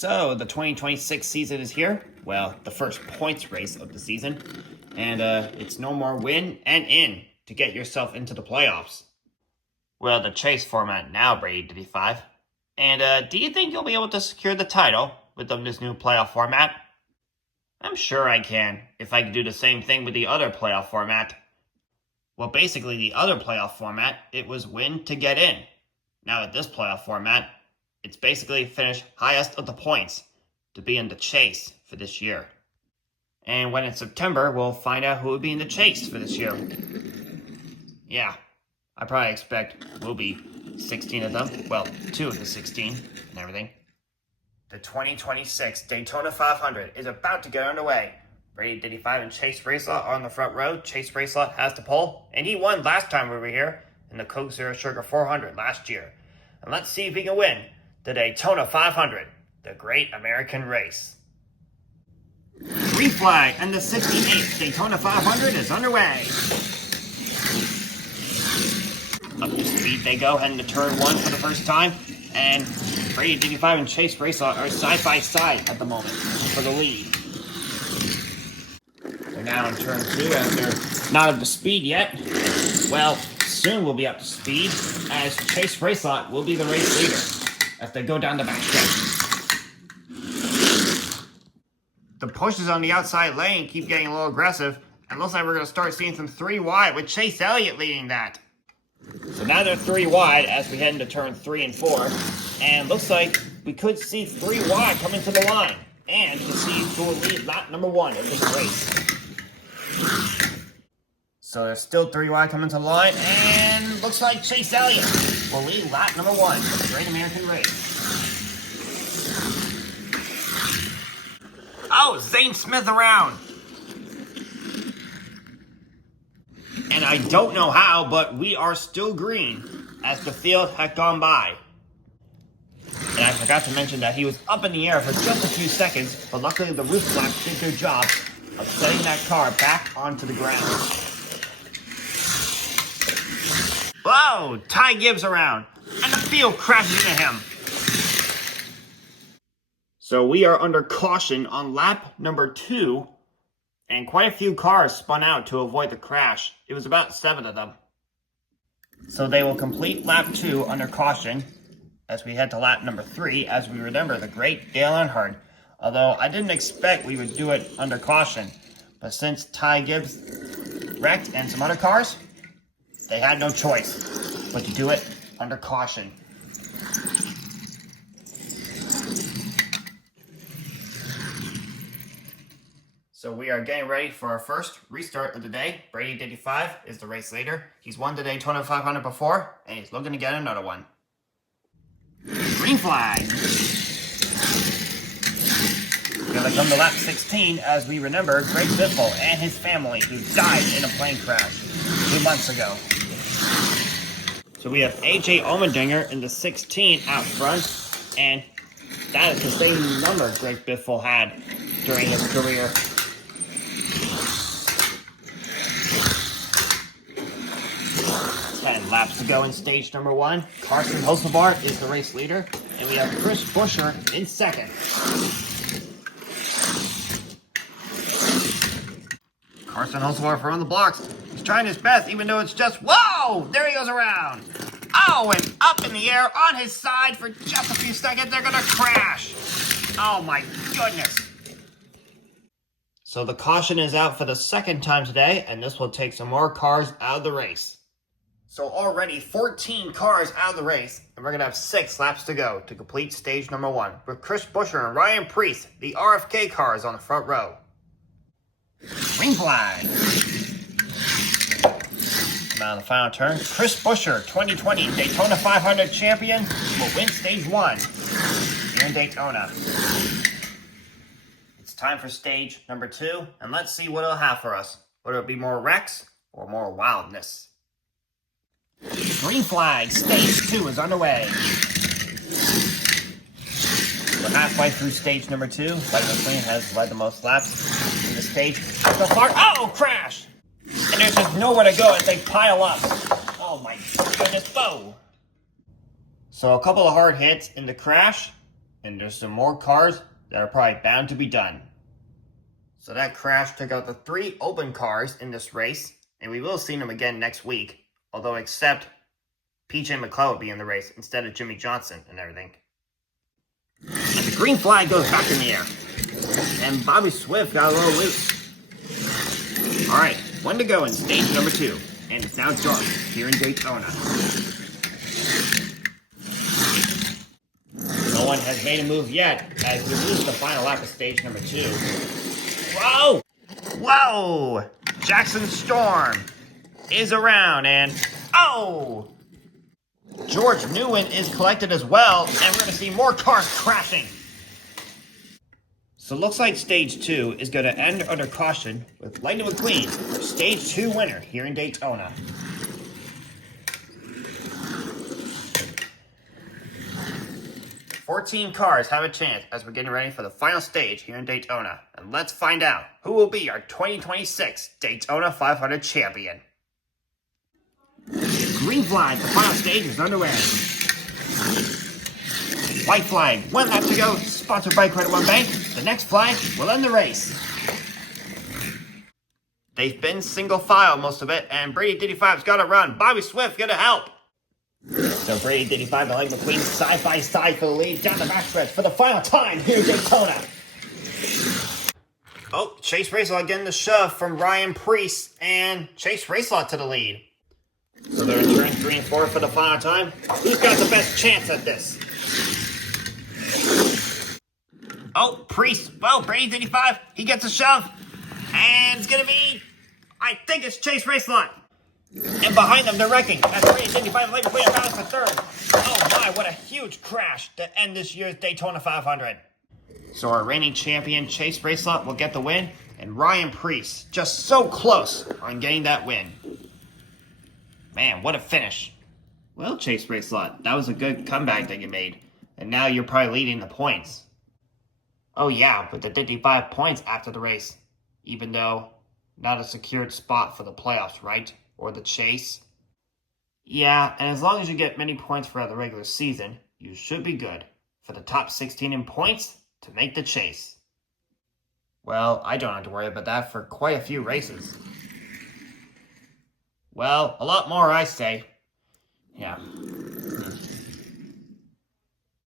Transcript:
So, the 2026 season is here. Well, the first points race of the season. And it's no more win and in to get yourself into the playoffs. Well, the chase format now, Brady 55. And do you think you'll be able to secure the title with this new playoff format? I'm sure I can, if I could do the same thing with the other playoff format. Well, basically, the other playoff format, it was win to get in. Now, with this playoff format, it's basically finish highest of the points to be in the chase for this year. And when it's September, we'll find out who will be in the chase for this year. Yeah, I probably expect we'll be 16 of them. Well, 2 of the 16 and everything. The 2026 Daytona 500 is about to get underway. Brady 55 and Chase Bracelot are on the front row. Chase Bracelot has the pole, and he won last time we were here in the Coke Zero Sugar 400 last year. And let's see if he can win the Daytona 500, the great American race. Green flag and the 68th Daytona 500 is underway. Up to speed they go, heading to turn 1 for the first time. And Brady 55 and Chase Bracelot are side by side at the moment for the lead. They're now in turn 2 as they're not up to speed yet. Well, soon we'll be up to speed as Chase Bracelot will be the race leader as they go down the backstretch. The pushes on the outside lane keep getting a little aggressive, and looks like we're going to start seeing some 3 wide with Chase Elliott leading that. So now they're 3 wide as we head into turn 3 and 4, and looks like we could see 3 wide coming to the line, and to see who will lead lap number 1 of this race. So there's still 3 wide coming to the line, and looks like Chase Elliott will lead lap number 1 of the Great American Race. Oh, Zane Smith around. And I don't know how, but we are still green as the field had gone by. And I forgot to mention that he was up in the air for just a few seconds, but luckily the roof flaps did their job of setting that car back onto the ground. Whoa, Ty Gibbs around, and the field crashes into him. So we are under caution on lap number 2, and quite a few cars spun out to avoid the crash. It was about 7 of them. So they will complete lap 2 under caution as we head to lap number 3, as we remember the great Dale Earnhardt. Although I didn't expect we would do it under caution, but since Ty Gibbs wrecked and some other cars, they had no choice but to do it under caution. So we are getting ready for our first restart of the day. Brady 55 is the race leader. He's won the Daytona 500 before, and he's looking to get another one. Green flag. Gonna come to lap 16 as we remember Greg Biffle and his family who died in a plane crash 2 months ago. So we have AJ Allmendinger in the 16 out front, and that is the same number Greg Biffle had during his career. 10 laps to go in stage number 1. Carson Hocevar is the race leader, and we have Chris Buescher in second. Carson Hocevar from the blocks. He's trying his best, even though it's just, whoa! There he goes around. Oh, and up in the air on his side for just a few seconds. They're going to crash. Oh, my goodness. So the caution is out for the second time today, and this will take some more cars out of the race. So already 14 cars out of the race, and we're going to have 6 laps to go to complete stage number 1, with Chris Buescher and Ryan Preece, the RFK cars, on the front row. Green flag. Now on the final turn, Chris Buescher, 2020 Daytona 500 champion, will win stage 1 here in Daytona. It's time for stage number 2, and let's see what it'll have for us. Whether it be more wrecks or more wildness. Green flag, stage 2 is underway. We're halfway through stage number 2. Lightning McQueen has led the most laps in the stage so far. Oh, crash! And there's just nowhere to go as they pile up. Oh my goodness, whoa! So a couple of hard hits in the crash, And there's some more cars that are probably bound to be done. So that crash took out the 3 open cars in this race, and we will see them again next week, although except PJ McClellan will be in the race instead of Jimmy Johnson and everything. And the green flag goes back in the air. And Bobby Swift got a little loose. Alright, 1 to go in stage number 2. And it's now dark here in Daytona. No one has made a move yet as we lose the final lap of stage number 2. Whoa! Whoa! Jackson Storm is around and... Oh! George Newen is collected as well, and we're going to see more cars crashing. So it looks like stage 2 is going to end under caution with Lightning McQueen, stage 2 winner here in Daytona. Fourteen cars have a chance as we're getting ready for the final stage here in Daytona. And let's find out who will be our 2026 Daytona 500 champion. Green flag, the final stage is underway. White flag, 1 lap to go, sponsored by Credit One Bank. The next flag will end the race. They've been single file most of it, and Brady 55's got to run. Bobby Swift gonna help. So Brady 55 and Lightning McQueen side by side for the lead down the backstretch for the final time here in Daytona. Oh, Chase Racelot getting the shove from Ryan Preece and Chase Racelot to the lead. So they're in turns 3 and 4 for the final time. Who's got the best chance at this? Oh, Preece. Well, Brady 55, he gets a shove. And it's going to be, I think it's Chase Racelot. And behind them, they're wrecking. As Brady 55 Lightning McQueen battles for 3rd. Oh my, what a huge crash to end this year's Daytona 500. So our reigning champion, Chase Racelot, will get the win. And Ryan Preece, just so close on getting that win. Man, what a finish. Well, Chase Racelot, that was a good comeback that you made. And now you're probably leading the points. Oh yeah, with the 55 points after the race. Even though not a secured spot for the playoffs, right? Or the chase. Yeah, and as long as you get many points throughout the regular season, you should be good for the top 16 in points to make the chase. Well, I don't have to worry about that for quite a few races. Well, a lot more, I say. Yeah.